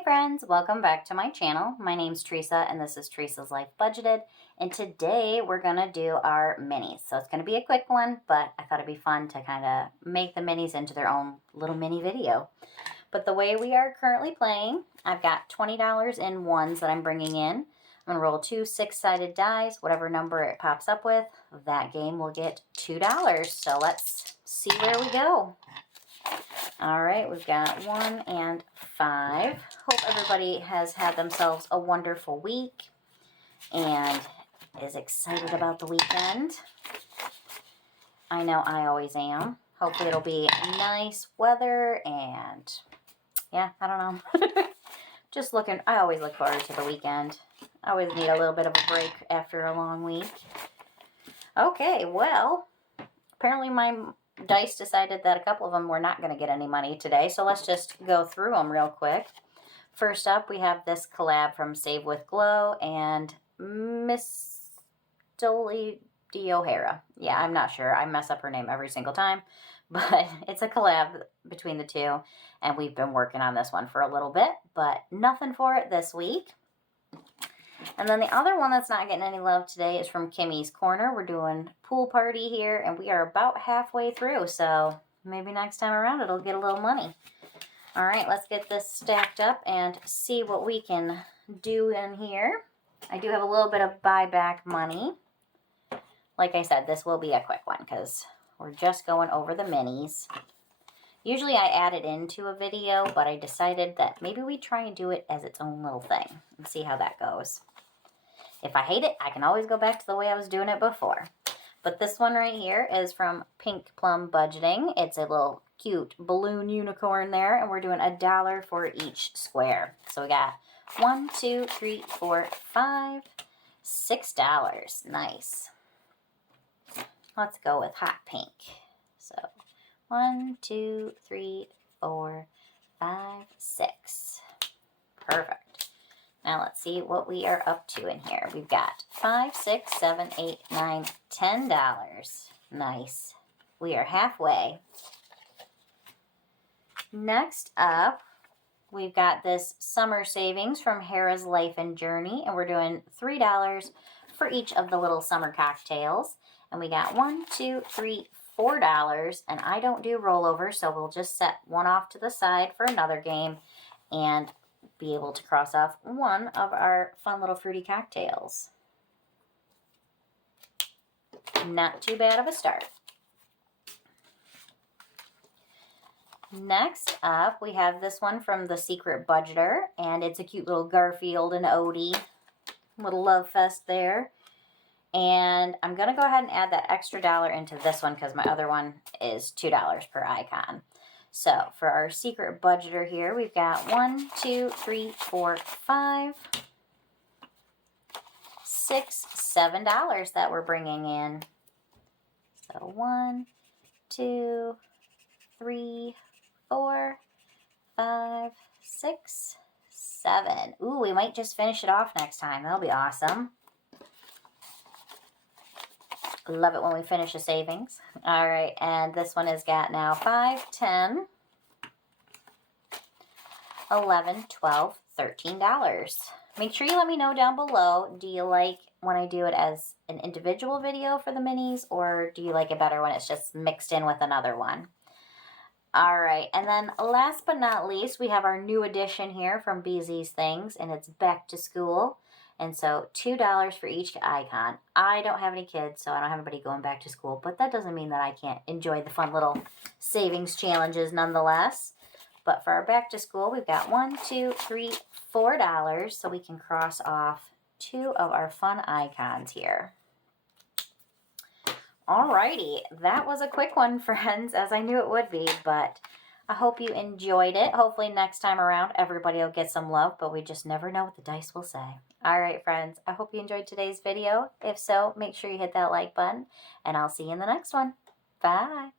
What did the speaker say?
Hey friends, welcome back to my channel. My name's Teresa and this is Teresa's Life Budgeted. And today we're going to do our minis. So it's going to be a quick one, but I thought it'd be fun to kind of make the minis into their own little mini video. But the way we are currently playing, I've got $20 in ones that I'm bringing in. I'm going to roll 2 6-sided dice. Whatever number it pops up with, that game will get $2. So let's see where we go. All right, we've got 1 and 5. Hope everybody has had themselves a wonderful week and is excited about the weekend. I know I always am. Hopefully it'll be nice weather and yeah, I don't know. Just looking, I always look forward to the weekend. I always need a little bit of a break after a long week. Okay, well, apparently my dice decided that a couple of them were not going to get any money today, so let's just go through them real quick. First up, we have this collab from Save with Glow and Miss Dolly O'Hara. Yeah, I'm not sure. I mess up her name every single time, but it's a collab between the two, and we've been working on this one for a little bit, but nothing for it this week. And then the other one that's not getting any love today is from Kimmy's Corner. We're doing pool party here, and we are about halfway through, so maybe next time around it'll get a little money. All right, let's get this stacked up and see what we can do in here. I do have a little bit of buyback money. Like I said, this will be a quick one because we're just going over the minis. Usually I add it into a video, but I decided that maybe we try and do it as its own little thing and see how that goes. If I hate it, I can always go back to the way I was doing it before. But this one right here is from Plum Budgeting. It's a little cute balloon unicorn there, and we're doing $1 for each square. So we got 1, 2, 3, 4, 5, $6. Nice. Let's go with hot pink. So 1, 2, 3, 4, 5, 6. Perfect. Now let's see what we are up to in here. We've got $5, $6, $7, $8, $9, $10. Nice. We are halfway. Next up, we've got this summer savings from Harrah's Life and Journey, and we're doing $3 for each of the little summer cocktails. And we got $1, $2, $3, $4, and I don't do rollovers, so we'll just set one off to the side for another game and be able to cross off one of our fun little fruity cocktails. Not too bad of a start. Next up, we have this one from The Secret Budgeter, and it's a cute little Garfield and Odie. Little love fest there. And I'm going to go ahead and add that extra $1 into this one because my other one is $2 per icon. So for our secret budgeter here, we've got 1, 2, 3, 4, 5, 6, $7 that we're bringing in. So 1, 2, 3, 4, 5, 6, 7. Ooh, we might just finish it off next time. That'll be awesome. Love it when we finish a savings. All right, and this one has got now 5, 10, 11, 12, $13. Make sure you let me know down below, do you like when I do it as an individual video for the minis, or do you like it better when it's just mixed in with another one? All right, and then last but not least, we have our new addition here from BZ's Things, and it's back to school. And so $2 for each icon. I don't have any kids, so I don't have anybody going back to school. But that doesn't mean that I can't enjoy the fun little savings challenges nonetheless. But for our back to school, we've got 1, 2, 3, $4. So we can cross off 2 of our fun icons here. Alrighty, that was a quick one, friends, as I knew it would be. But I hope you enjoyed it. Hopefully next time around, everybody will get some love, but we just never know what the dice will say. All right, friends, I hope you enjoyed today's video. If so, make sure you hit that like button, and I'll see you in the next one. Bye.